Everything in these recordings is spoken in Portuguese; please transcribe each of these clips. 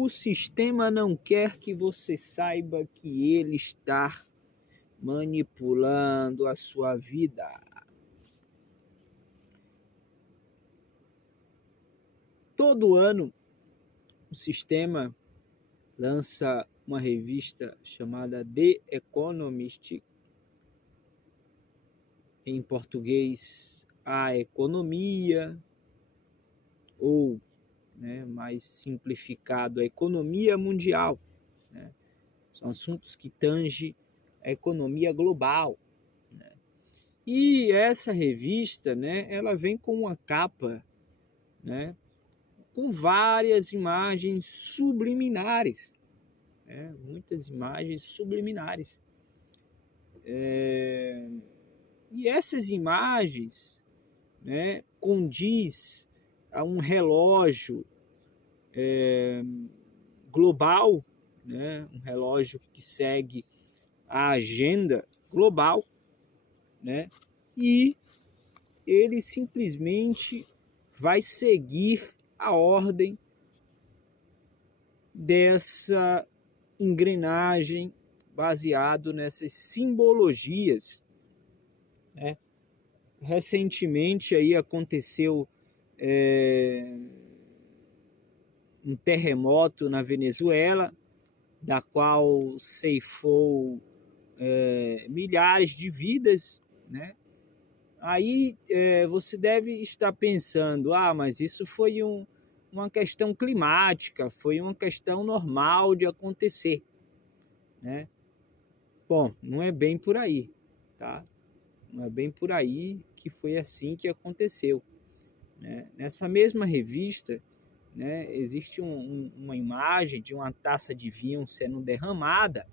O sistema não quer que você saiba que ele está manipulando a sua vida. Todo ano, o sistema lança uma revista chamada The Economist, em português, A Economia, ou mais simplificado, a economia mundial. São assuntos que tangem a economia global. E essa revista, ela vem com uma capa, com várias imagens subliminares, muitas imagens subliminares. E essas imagens, condiz a um relógio global, um relógio que segue a agenda global, e ele simplesmente vai seguir a ordem dessa engrenagem baseado nessas simbologias. Recentemente aí aconteceu um terremoto na Venezuela, da qual ceifou milhares de vidas, Aí você deve estar pensando, mas isso foi uma questão climática, foi uma questão normal de acontecer, Bom, não é bem por aí, tá? Não é bem por aí que foi assim que aconteceu. Nessa mesma revista, existe uma imagem de uma taça de vinho sendo derramada,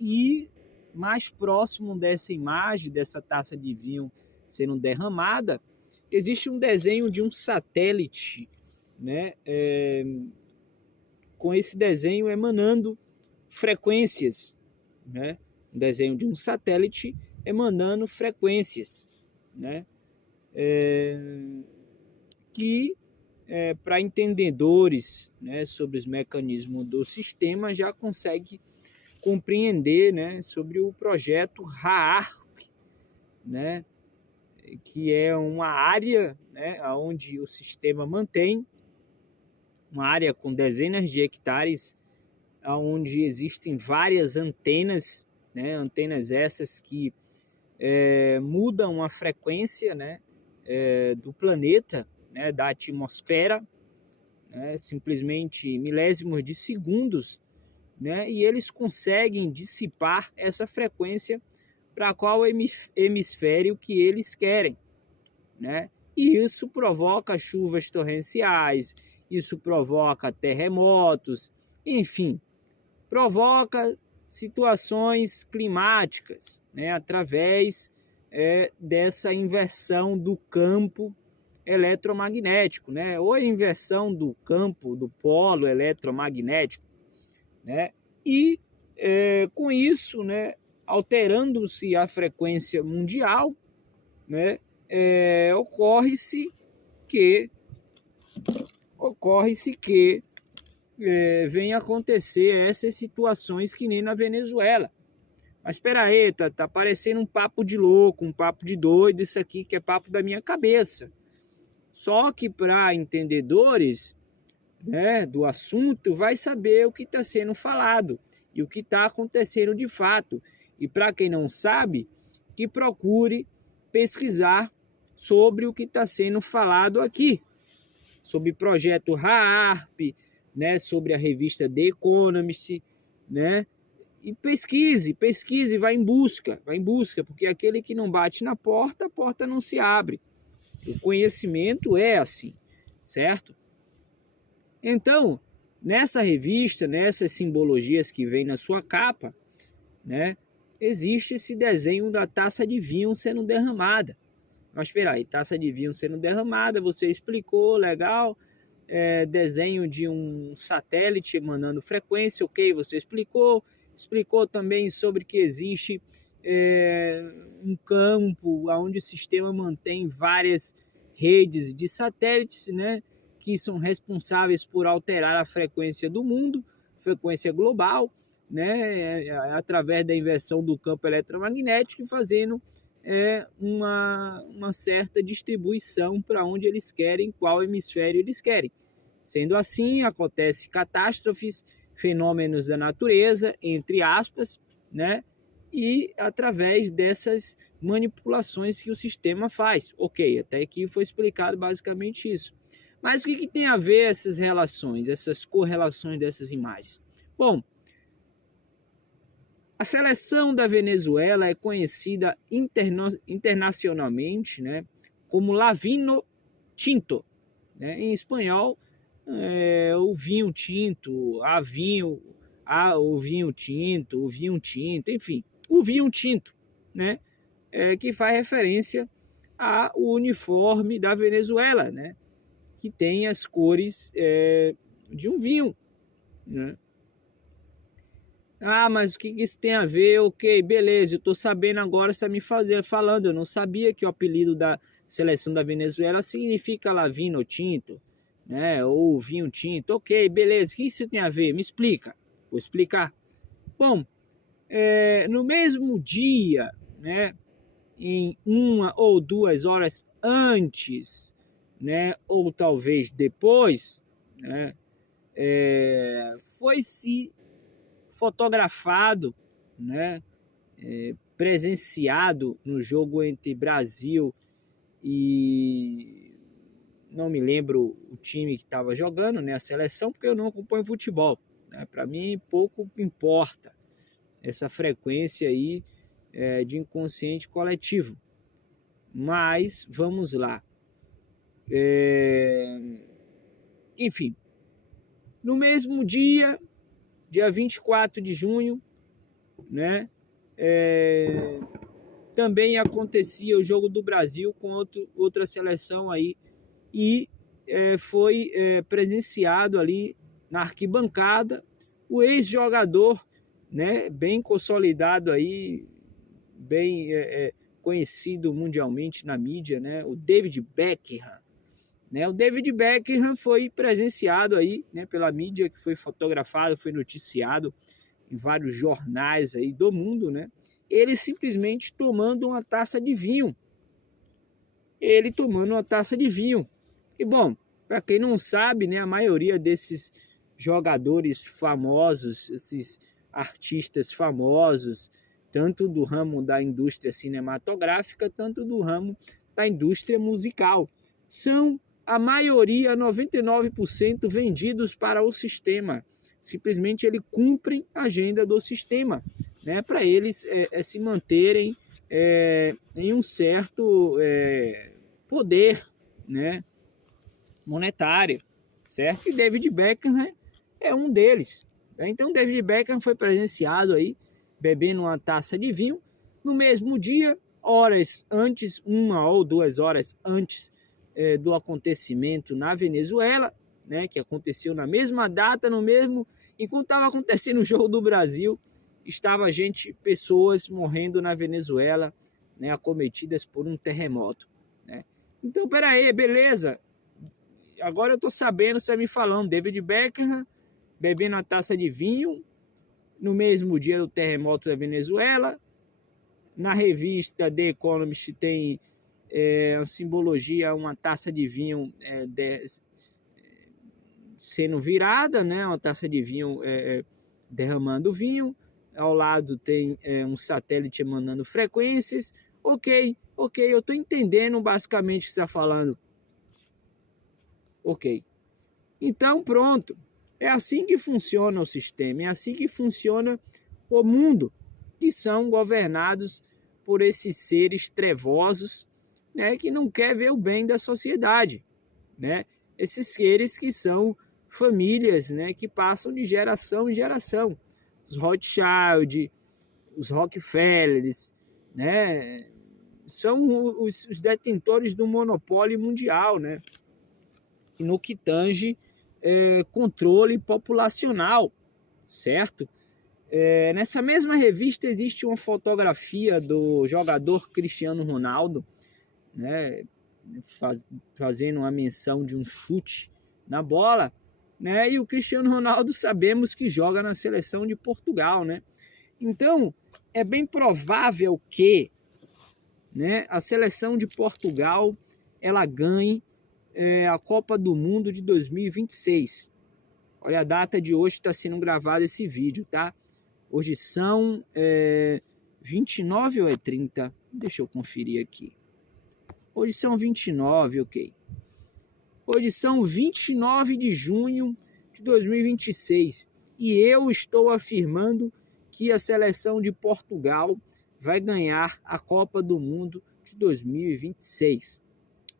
e mais próximo dessa imagem, dessa taça de vinho sendo derramada, existe um desenho de um satélite, com esse desenho emanando frequências, um desenho de um satélite emanando frequências, que para entendedores, sobre os mecanismos do sistema já consegue compreender, sobre o projeto HAARP, que é uma área, onde o sistema mantém uma área com dezenas de hectares, onde existem várias antenas, antenas essas que mudam a frequência, do planeta, da atmosfera, simplesmente milésimos de segundos, e eles conseguem dissipar essa frequência para qual hemisfério que eles querem, E isso provoca chuvas torrenciais, isso provoca terremotos, enfim, provoca situações climáticas, através dessa inversão do campo eletromagnético, ou a inversão do campo, do polo eletromagnético, e com isso, alterando-se a frequência mundial, ocorre-se que vem acontecer essas situações que nem na Venezuela. Mas espera aí, tá parecendo um papo de louco, um papo de doido, isso aqui que é papo da minha cabeça. Só que para entendedores, do assunto, vai saber o que está sendo falado e o que está acontecendo de fato. E para quem não sabe, que procure pesquisar sobre o que está sendo falado aqui, sobre o projeto HAARP, sobre a revista The Economist, e pesquise, vai em busca, porque aquele que não bate na porta, a porta não se abre. O conhecimento é assim, certo? Então, nessa revista, nessas simbologias que vem na sua capa, existe esse desenho da taça de vinho sendo derramada. Mas espera aí, taça de vinho sendo derramada, você explicou, legal. Desenho de um satélite emanando frequência, ok, você explicou também sobre que existe um campo onde o sistema mantém várias redes de satélites, que são responsáveis por alterar a frequência do mundo, frequência global, né, através da inversão do campo eletromagnético, fazendo uma certa distribuição para onde eles querem, qual hemisfério eles querem. Sendo assim, acontece catástrofes, fenômenos da natureza, entre aspas, né, e através dessas manipulações que o sistema faz. Ok, até aqui foi explicado basicamente isso. Mas o que tem a ver essas relações, essas correlações dessas imagens? Bom, a seleção da Venezuela é conhecida internacionalmente, né, como La Vino Tinto, né? Em espanhol, o vinho tinto, o vinho tinto, enfim, o vinho tinto, né? Que faz referência ao uniforme da Venezuela, né? Que tem as cores de um vinho, né? Ah, mas o que isso tem a ver? Ok, beleza, eu estou sabendo agora, você está me falando, eu não sabia que o apelido da seleção da Venezuela significa La Vino Tinto, né? Ou vinho tinto. Ok, beleza, o que isso tem a ver? Me explica. Vou explicar. Bom, no mesmo dia, né, em 1 ou 2 horas antes, né, ou talvez depois, né, foi-se fotografado, né, presenciado no jogo entre Brasil e não me lembro o time que estava jogando, né, a seleção, porque eu não acompanho futebol, né, para mim pouco importa essa frequência aí de inconsciente coletivo. Mas vamos lá. Enfim, no mesmo dia 24 de junho, né, também acontecia o jogo do Brasil com outra seleção aí e foi presenciado ali na arquibancada o ex-jogador, né, bem consolidado aí, bem conhecido mundialmente na mídia, né, o David Beckham. Né, o David Beckham foi presenciado aí, né, pela mídia, que foi fotografado, foi noticiado em vários jornais aí do mundo, né? Ele simplesmente tomando uma taça de vinho. Ele tomando uma taça de vinho. E bom, para quem não sabe, né, a maioria desses jogadores famosos, esses artistas famosos, tanto do ramo da indústria cinematográfica, tanto do ramo da indústria musical, são a maioria, 99%, vendidos para o sistema. Simplesmente eles cumprem a agenda do sistema, né, para eles se manterem em um certo poder, né, monetário, certo? E David Beckham é um deles. Né? Então David Beckham foi presenciado aí bebendo uma taça de vinho no mesmo dia, horas antes, 1 ou 2 horas antes do acontecimento na Venezuela, né, que aconteceu na mesma data, enquanto estava acontecendo o jogo do Brasil, pessoas morrendo na Venezuela, né, acometidas por um terremoto. Né? Então, peraí, beleza, agora eu estou sabendo, você me falando, David Beckham bebendo a taça de vinho no mesmo dia do terremoto da Venezuela. Na revista The Economist tem a simbologia, uma taça de vinho sendo virada, né? Uma taça de vinho derramando vinho. Ao lado tem um satélite emanando frequências. Ok, eu estou entendendo basicamente o que você está falando. Ok. Então, pronto. É assim que funciona o sistema, é assim que funciona o mundo, que são governados por esses seres trevosos, né, que não quer ver o bem da sociedade, né? Esses seres que são famílias, né, que passam de geração em geração. Os Rothschild, os Rockefellers, né, são os detentores do monopólio mundial, né? E no que tange controle populacional, certo? Nessa mesma revista existe uma fotografia do jogador Cristiano Ronaldo, né, fazendo uma menção de um chute na bola, né? E o Cristiano Ronaldo sabemos que joga na seleção de Portugal, né? Então, é bem provável que, né, a seleção de Portugal ela ganhe a Copa do Mundo de 2026. Olha a data de hoje, está sendo gravado esse vídeo, tá? Hoje são 29 ou é 30? Deixa eu conferir aqui. Hoje são 29, ok. Hoje são 29 de junho de 2026 e eu estou afirmando que a seleção de Portugal vai ganhar a Copa do Mundo de 2026,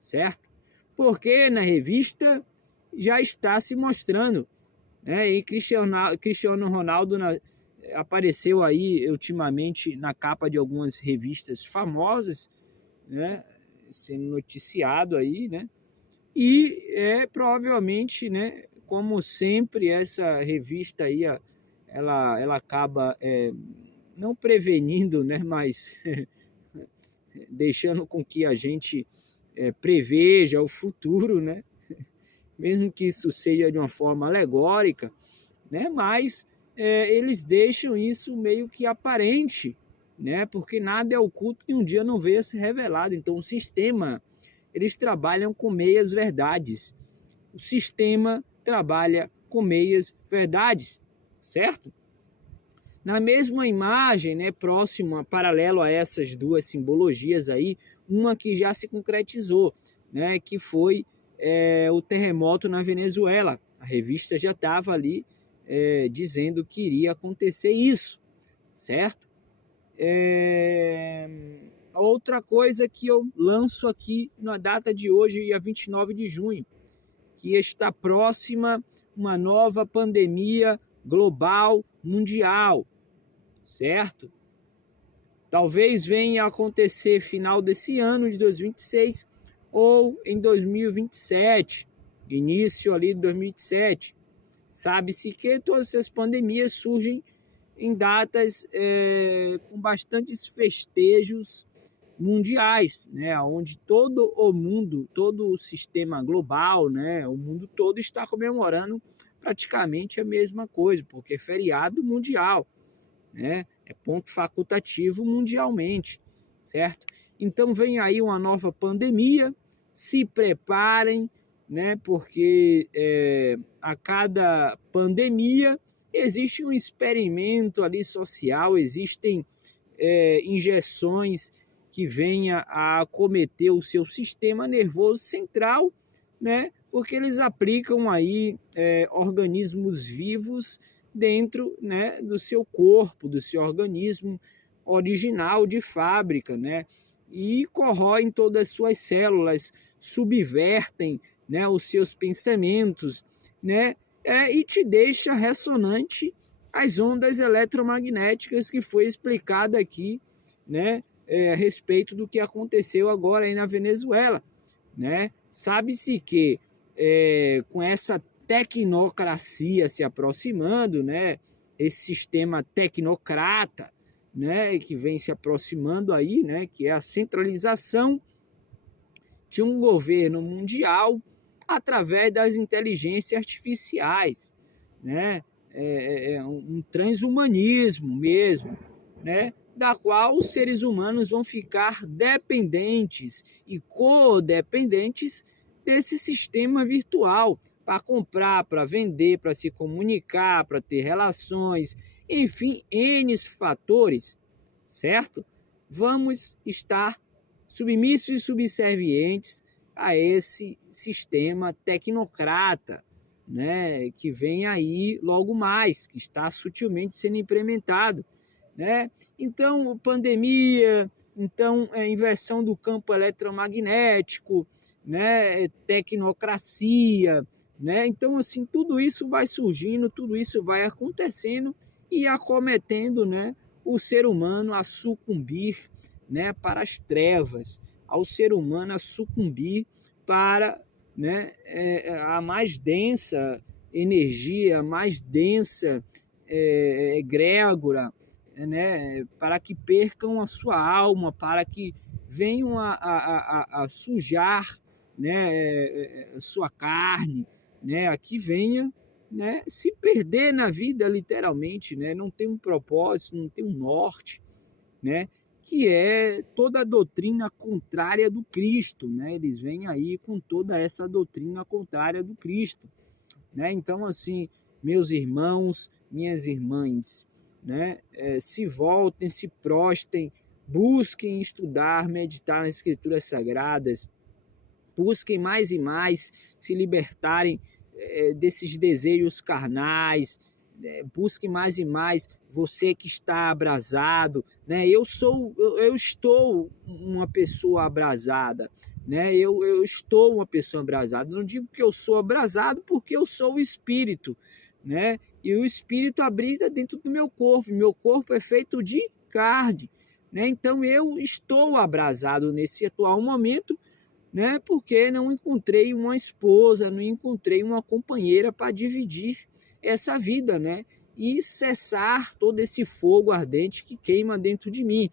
certo? Porque na revista já está se mostrando, né? E Cristiano Ronaldo apareceu aí ultimamente na capa de algumas revistas famosas, né? Sendo noticiado aí, né? E provavelmente, né, como sempre, essa revista aí, ela acaba não prevenindo, né, mas deixando com que a gente preveja o futuro, né, mesmo que isso seja de uma forma alegórica, né, mas eles deixam isso meio que aparente, né, porque nada é oculto que um dia não venha a ser revelado. Então o sistema, eles trabalham com meias verdades. O sistema trabalha com meias verdades, certo? Na mesma imagem, né, próxima, paralelo a essas duas simbologias aí, uma que já se concretizou, né, que foi o terremoto na Venezuela. A revista já estava ali dizendo que iria acontecer isso, certo? Outra coisa que eu lanço aqui na data de hoje, dia 29 de junho, que está próxima uma nova pandemia global, mundial, certo? Talvez venha a acontecer final desse ano de 2026 ou em 2027, início ali de 2027. Sabe-se que todas essas pandemias surgem em datas com bastantes festejos mundiais, né, onde todo o mundo, todo o sistema global, né, o mundo todo está comemorando praticamente a mesma coisa, porque é feriado mundial, né, é ponto facultativo mundialmente, certo? Então vem aí uma nova pandemia, se preparem, né, porque a cada pandemia existe um experimento ali social, existem injeções que venha a acometer o seu sistema nervoso central, né? Porque eles aplicam aí organismos vivos dentro, né, do seu corpo, do seu organismo original de fábrica, né? E corroem todas as suas células, subvertem, né, os seus pensamentos, né? E te deixa ressonante as ondas eletromagnéticas que foi explicada aqui, né, a respeito do que aconteceu agora aí na Venezuela, né? Sabe-se que com essa tecnocracia se aproximando, né, esse sistema tecnocrata, né, que vem se aproximando aí, né, que é a centralização de um governo mundial através das inteligências artificiais, né? Um transhumanismo mesmo, né? Da qual os seres humanos vão ficar dependentes e codependentes desse sistema virtual para comprar, para vender, para se comunicar, para ter relações, enfim, N fatores, certo? Vamos estar submissos e subservientes a esse sistema tecnocrata, né, que vem aí logo mais, que está sutilmente sendo implementado, né? Então, pandemia, então inversão do campo eletromagnético, né, tecnocracia, né? Então, assim, tudo isso vai surgindo, tudo isso vai acontecendo e acometendo, né, o ser humano a sucumbir, né, para as trevas, ao ser humano a sucumbir para, né, a mais densa energia, a mais densa egrégora, né, para que percam a sua alma, para que venham a sujar, né, sua carne, né, a que venha, né, se perder na vida literalmente, né, não tem um propósito, não tem um norte, né, que é toda a doutrina contrária do Cristo, né? Eles vêm aí com toda essa doutrina contrária do Cristo, né? Então, assim, meus irmãos, minhas irmãs, né, se voltem, se prostem, busquem estudar, meditar nas Escrituras Sagradas, busquem mais e mais se libertarem desses desejos carnais, busquem mais e mais você que está abrasado, né? Eu estou uma pessoa abrasada, né? Eu estou uma pessoa abrasada. Não digo que eu sou abrasado porque eu sou o espírito, né? E o espírito habita dentro do meu corpo. Meu corpo é feito de carne, né? Então eu estou abrasado nesse atual momento, né? Porque não encontrei uma esposa, não encontrei uma companheira para dividir essa vida, né? E cessar todo esse fogo ardente que queima dentro de mim,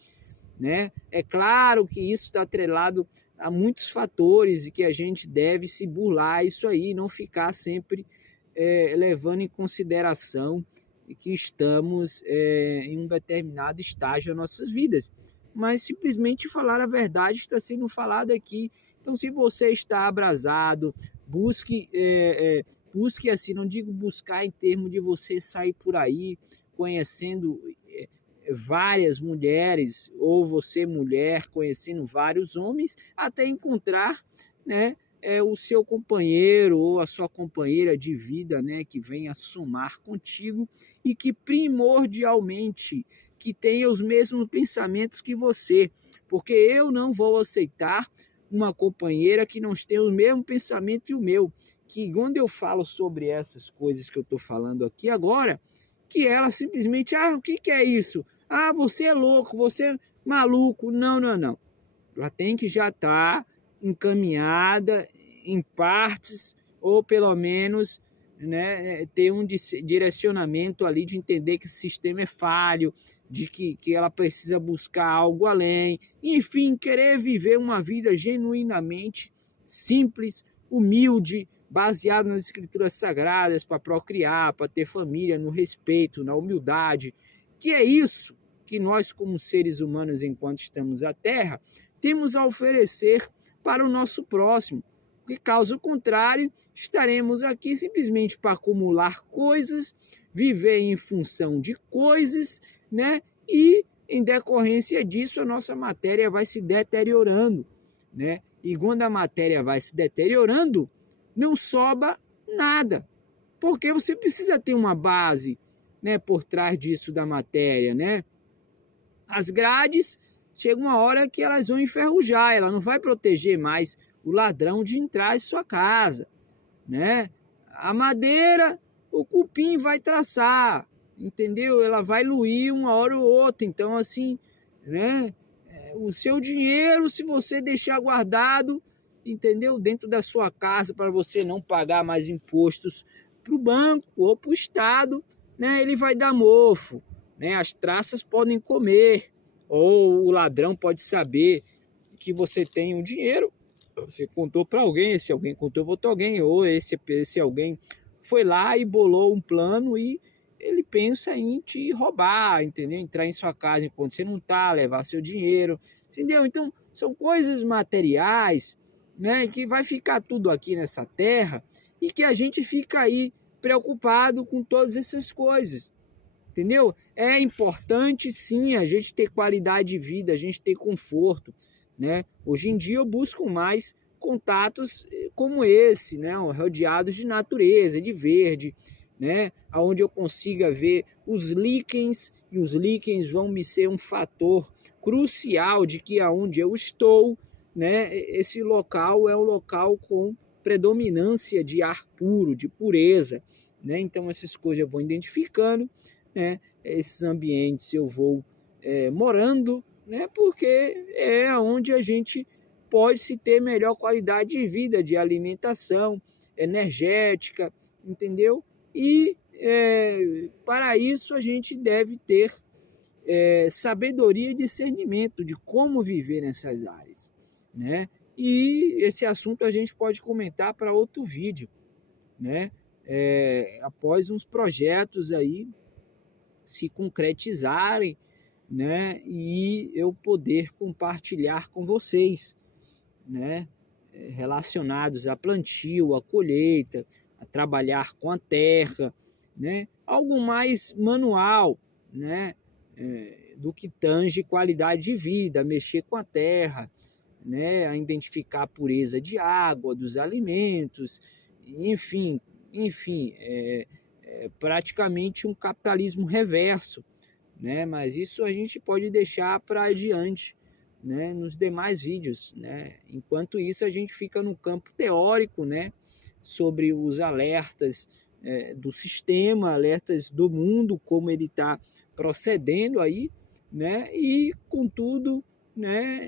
né? É claro que isso está atrelado a muitos fatores e que a gente deve se burlar isso aí, não ficar sempre levando em consideração que estamos em um determinado estágio das nossas vidas, mas simplesmente falar a verdade que está sendo falada aqui. Então, se você está abrasado, busque, busque assim, não digo buscar em termos de você sair por aí conhecendo várias mulheres, ou você mulher conhecendo vários homens, até encontrar, né, o seu companheiro ou a sua companheira de vida, né, que venha somar contigo e que primordialmente que tenha os mesmos pensamentos que você, porque eu não vou aceitar uma companheira que não tenha o mesmo pensamento que o meu, que quando eu falo sobre essas coisas que eu estou falando aqui agora, que ela simplesmente, o que é isso? Você é louco, você é maluco. Não, não, não. Ela tem que já estar encaminhada em partes, ou pelo menos, né, ter um direcionamento ali de entender que esse sistema é falho, de que ela precisa buscar algo além, enfim, querer viver uma vida genuinamente simples, humilde, baseado nas escrituras sagradas para procriar, para ter família, no respeito, na humildade, que é isso que nós como seres humanos, enquanto estamos na Terra, temos a oferecer para o nosso próximo, porque caso contrário, estaremos aqui simplesmente para acumular coisas, viver em função de coisas, né? E em decorrência disso a nossa matéria vai se deteriorando, né? E quando a matéria vai se deteriorando, não sobra nada, porque você precisa ter uma base, né, por trás disso da matéria, né? As grades, chega uma hora que elas vão enferrujar, ela não vai proteger mais o ladrão de entrar em sua casa, né? A madeira, o cupim vai traçar, entendeu? Ela vai luir uma hora ou outra, então assim, né? O seu dinheiro, se você deixar guardado, entendeu? Dentro da sua casa para você não pagar mais impostos para o banco ou para o Estado, né? Ele vai dar mofo, né? As traças podem comer, ou o ladrão pode saber que você tem um dinheiro, você contou para alguém, esse alguém contou para outro alguém, ou esse alguém foi lá e bolou um plano e ele pensa em te roubar, entendeu? Entrar em sua casa enquanto você não está, levar seu dinheiro, entendeu? Então, são coisas materiais, né, que vai ficar tudo aqui nessa terra e que a gente fica aí preocupado com todas essas coisas, entendeu? É importante sim a gente ter qualidade de vida, a gente ter conforto, né? Hoje em dia eu busco mais contatos como esse, né? Rodeados de natureza, de verde, né? Onde eu consiga ver os líquens, e os líquens vão me ser um fator crucial de que aonde eu estou, né? Esse local é um local com predominância de ar puro, de pureza, né? Então essas coisas eu vou identificando, né? Esses ambientes eu vou morando, né? Porque é onde a gente pode se ter melhor qualidade de vida, de alimentação, energética, entendeu? E para isso a gente deve ter sabedoria e discernimento de como viver nessas áreas, né? E esse assunto a gente pode comentar para outro vídeo, né? Após uns projetos aí se concretizarem, né? E eu poder compartilhar com vocês, né? Relacionados a plantio, a colheita, a trabalhar com a terra, né? Algo mais manual, né? Do que tange qualidade de vida, mexer com a terra, né? A identificar a pureza de água, dos alimentos, enfim, praticamente um capitalismo reverso, né? Mas isso a gente pode deixar para adiante, né? Nos demais vídeos, né? Enquanto isso a gente fica no campo teórico, né? Sobre os alertas do sistema, alertas do mundo, como ele está procedendo aí, né? E contudo, né?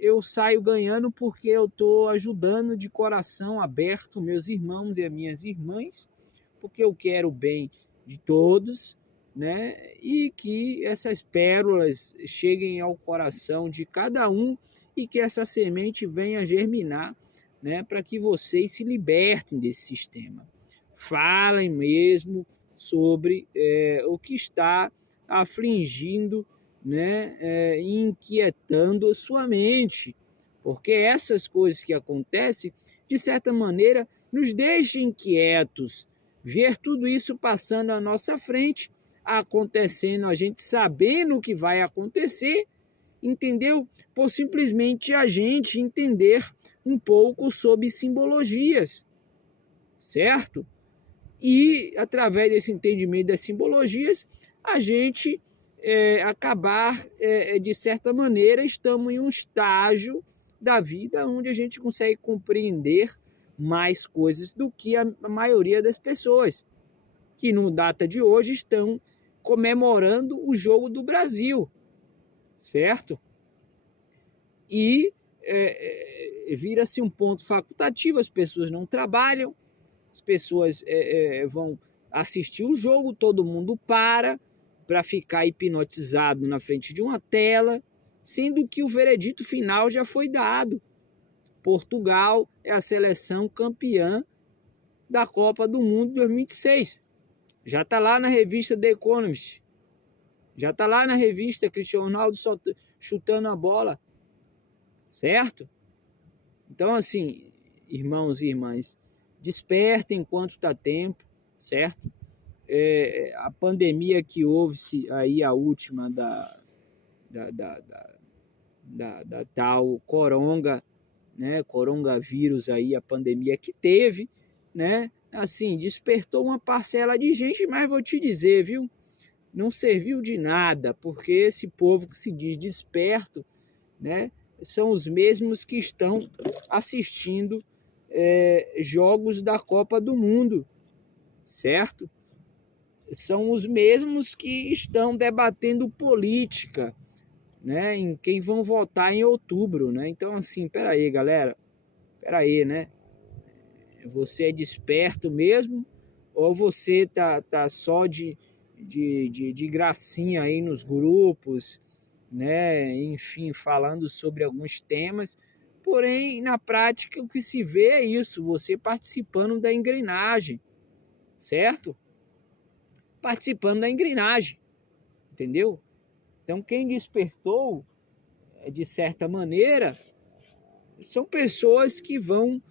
Eu saio ganhando porque eu estou ajudando de coração aberto meus irmãos e as minhas irmãs, porque eu quero o bem de todos, né? E que essas pérolas cheguem ao coração de cada um e que essa semente venha germinar, né? Para que vocês se libertem desse sistema. Falem mesmo sobre o que está afligindo, né? Inquietando a sua mente, porque essas coisas que acontecem, de certa maneira, nos deixam inquietos. Ver tudo isso passando à nossa frente, acontecendo, a gente sabendo o que vai acontecer, entendeu? Por simplesmente a gente entender um pouco sobre simbologias, certo? E através desse entendimento das simbologias, a gente acabar, de certa maneira, estamos em um estágio da vida onde a gente consegue compreender mais coisas do que a maioria das pessoas, que no data de hoje estão comemorando o jogo do Brasil, certo? E vira-se um ponto facultativo, as pessoas não trabalham, as pessoas vão assistir o jogo, todo mundo para ficar hipnotizado na frente de uma tela, sendo que o veredito final já foi dado. Portugal é a seleção campeã da Copa do Mundo 2026. Já está lá na revista The Economist. Já está lá na revista Cristiano Ronaldo chutando a bola. Certo? Então, assim, irmãos e irmãs, despertem enquanto está tempo, certo? A pandemia que houve-se aí, a última da tal coronga, né? Coronavírus aí, a pandemia que teve, né? Assim, despertou uma parcela de gente, mas vou te dizer, viu? Não serviu de nada, porque esse povo que se diz desperto, né? São os mesmos que estão assistindo jogos da Copa do Mundo, certo? São os mesmos que estão debatendo política, né? Em quem vão votar em outubro, né? Então, assim, peraí, galera, peraí, né? Você é desperto mesmo? Ou você tá só de gracinha aí nos grupos, né? Enfim, falando sobre alguns temas, porém, na prática, o que se vê é isso, você participando da engrenagem, certo? Participando da engrenagem, entendeu? Então, quem despertou, de certa maneira, são pessoas que vão,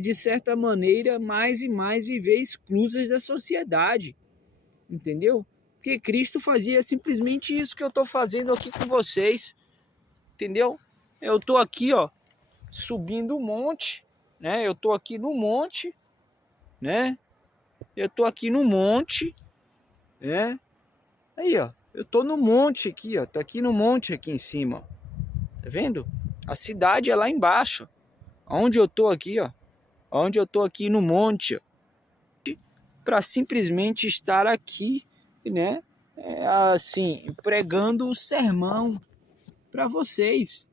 de certa maneira, mais e mais viver exclusas da sociedade, entendeu? Porque Cristo fazia simplesmente isso que eu estou fazendo aqui com vocês, entendeu? Eu estou aqui, ó, subindo um monte, né? Eu estou aqui no monte, né? Eu estou aqui no monte, né? Aí, ó, eu estou no monte aqui, ó, tô aqui no monte aqui em cima, ó. Tá vendo? A cidade é lá embaixo, onde eu estou aqui, ó, onde eu estou aqui no monte, para simplesmente estar aqui, né? Assim, pregando o sermão para vocês,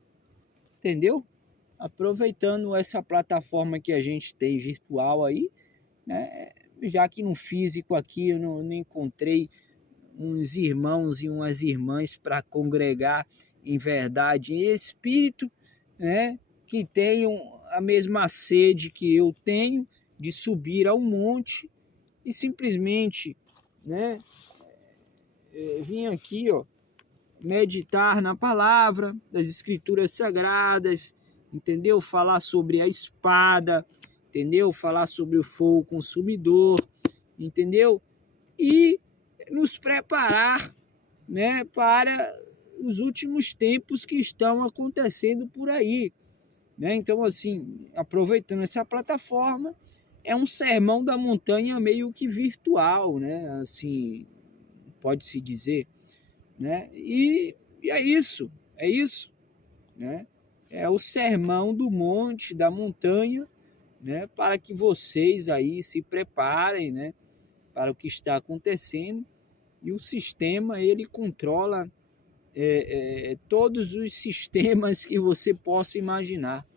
entendeu? Aproveitando essa plataforma que a gente tem virtual aí, né? Já que no físico aqui eu não encontrei uns irmãos e umas irmãs para congregar em verdade e espírito, né? Que tenham a mesma sede que eu tenho de subir ao monte e simplesmente, né, vir aqui, ó, meditar na palavra das escrituras sagradas, entendeu? Falar sobre a espada, entendeu? Falar sobre o fogo consumidor, entendeu? E nos preparar, né, para os últimos tempos que estão acontecendo por aí, né? Então, assim, aproveitando essa plataforma, é um sermão da montanha meio que virtual, né? Assim, pode-se dizer, né? E é isso, né? É o sermão do monte, da montanha, né? Para que vocês aí se preparem, né? Para o que está acontecendo. E o sistema, ele controla todos os sistemas que você possa imaginar.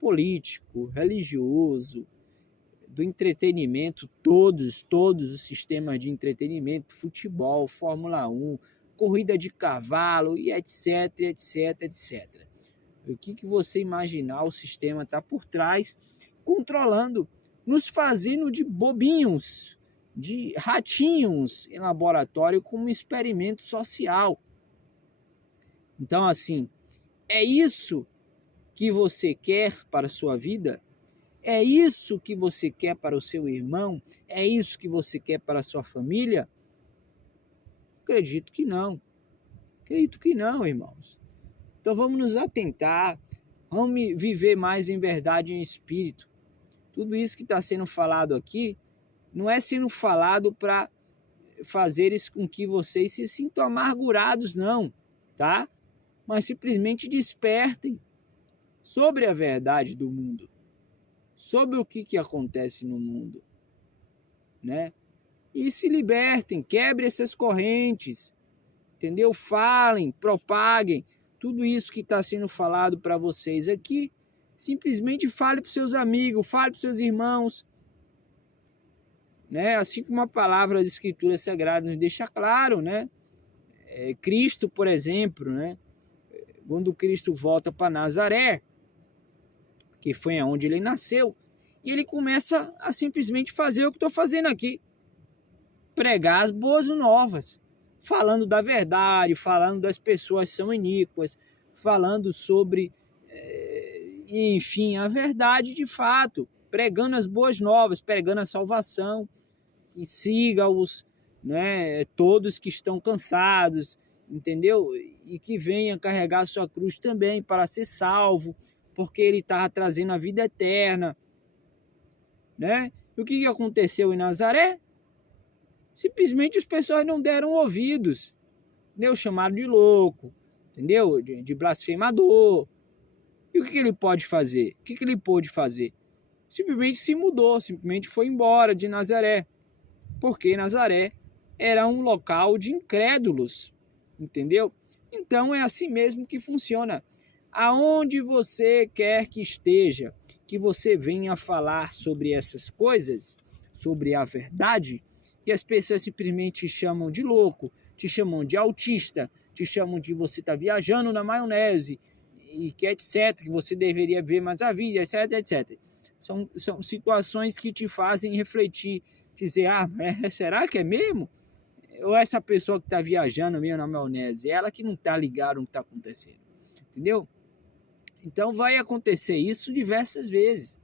Político, religioso, do entretenimento, todos os sistemas de entretenimento, futebol, Fórmula 1, corrida de cavalo e etc, etc, etc. O que você imaginar, o sistema está por trás, controlando, nos fazendo de bobinhos, de ratinhos em laboratório como um experimento social. Então, assim, é isso que você quer para a sua vida? É isso que você quer para o seu irmão? É isso que você quer para a sua família? Acredito que não. Acredito que não, irmãos. Então vamos nos atentar, vamos viver mais em verdade e em espírito. Tudo isso que está sendo falado aqui não é sendo falado para fazer isso com que vocês se sintam amargurados, não, tá? Mas simplesmente despertem sobre a verdade do mundo, sobre o que acontece no mundo, né? E se libertem, quebrem essas correntes, entendeu? Falem, propaguem tudo isso que está sendo falado para vocês aqui. Simplesmente fale para os seus amigos, fale para os seus irmãos, né? Assim como a palavra da Escritura Sagrada nos deixa claro, né? Cristo, por exemplo, né? Quando Cristo volta para Nazaré, que foi onde ele nasceu, e ele começa a simplesmente fazer o que estou fazendo aqui, pregar as boas novas, falando da verdade, falando das pessoas que são iníquas, falando sobre, enfim, a verdade de fato, pregando as boas novas, pregando a salvação, e siga-os, né, todos que estão cansados, entendeu? E que venha carregar a sua cruz também para ser salvo, porque ele estava trazendo a vida eterna, né? E o que aconteceu em Nazaré? Simplesmente as pessoas não deram ouvidos, entendeu? Chamaram de louco, entendeu? De blasfemador. E o que ele pode fazer? O que ele pôde fazer? Simplesmente se mudou, simplesmente foi embora de Nazaré, porque Nazaré era um local de incrédulos, entendeu? Então é assim mesmo que funciona. Aonde você quer que esteja, que você venha falar sobre essas coisas, sobre a verdade, e as pessoas simplesmente te chamam de louco, te chamam de autista, te chamam de você tá viajando na maionese, e que etc, que você deveria ver mais a vida, etc, etc. São situações que te fazem refletir, dizer, será que é mesmo? Ou essa pessoa que está viajando mesmo na maionese, ela que não está ligada no que está acontecendo, entendeu? Então vai acontecer isso diversas vezes.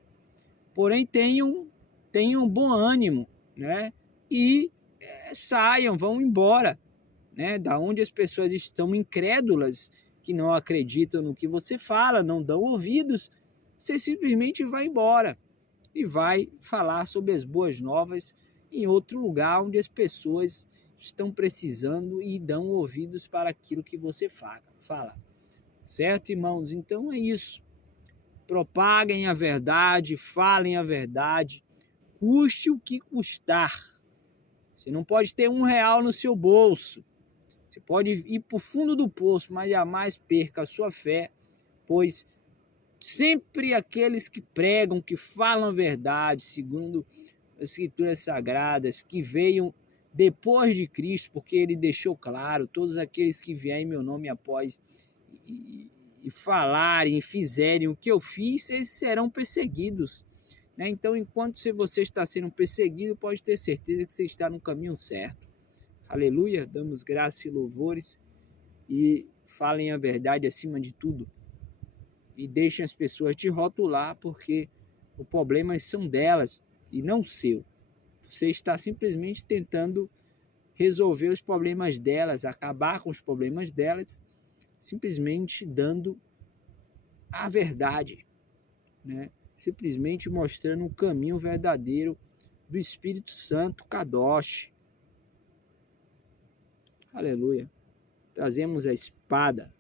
Porém, tenham bom ânimo, né? E saiam, vão embora, né? Da onde as pessoas estão incrédulas, que não acreditam no que você fala, não dão ouvidos, você simplesmente vai embora e vai falar sobre as boas novas em outro lugar onde as pessoas estão precisando e dão ouvidos para aquilo que você fala. Certo, irmãos? Então é isso. Propaguem a verdade, falem a verdade, custe o que custar. Você não pode ter R$1 no seu bolso. Você pode ir para o fundo do poço, mas jamais perca a sua fé, pois sempre aqueles que pregam, que falam a verdade, segundo as Escrituras Sagradas, que veio depois de Cristo, porque ele deixou claro, todos aqueles que vierem em meu nome após e falarem e fizerem o que eu fiz, eles serão perseguidos. né? Então, enquanto você está sendo perseguido, pode ter certeza que você está no caminho certo. Aleluia, damos graças e louvores e falem a verdade acima de tudo. E deixem as pessoas te rotular, porque os problemas são delas e não seu. Você está simplesmente tentando resolver os problemas delas, acabar com os problemas delas, simplesmente dando a verdade, né? Simplesmente mostrando o caminho verdadeiro do Espírito Santo Kadosh. Aleluia. Trazemos a espada